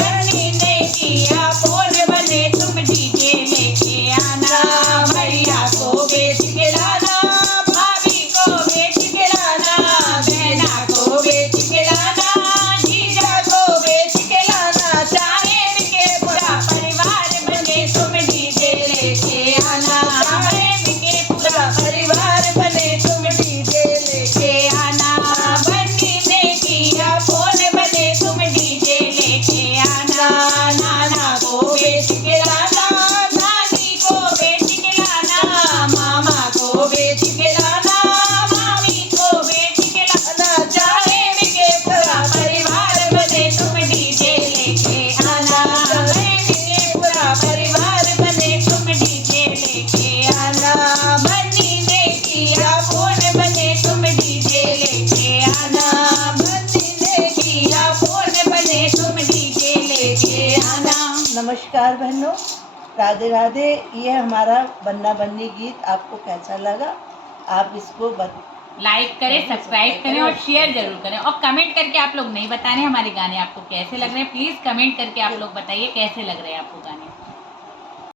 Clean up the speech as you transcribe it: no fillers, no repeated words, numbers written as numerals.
बनी ने किया फोन, बने तुम डीजे लेके आना। भैया को बेच के लाना, भाभी को बेच के लाना, बहना को बेच के लाना, जीजा को बेच के लाना। चाहे बिके पूरा परिवार, बने तुम डीजे लेके आना। चाहे बिके पूरा परिवार, बने तुम डीजे लेके आना। बनी ने किया फोन, बने तुम डीजे लेके आना। नाना को बेच के लाना, नानी को बेच के लाना, मामा को बेच के लाना, मामी को बेच के लाना। चाहे बिके पूरा परिवार, बने तुम डीजे लेके आना। चाहे बिके पूरा परिवार, बने तुम डीजे लेके आना। बनी ने किया फोन, बने तुम डीजे लेके आना। बनी ने किया फोन, बने तुम डीजे लेके आना। नमस्कार बहनों, राधे राधे। ये हमारा बन्ना बन्नी गीत आपको कैसा लगा? आप इसको लाइक करें, सब्सक्राइब करें और शेयर जरूर करें। और कमेंट करके आप लोग नहीं बता रहे हमारे गाने आपको कैसे लग रहे हैं, प्लीज़ कमेंट करके आप लोग बताइए कैसे लग रहे हैं आपको गाने।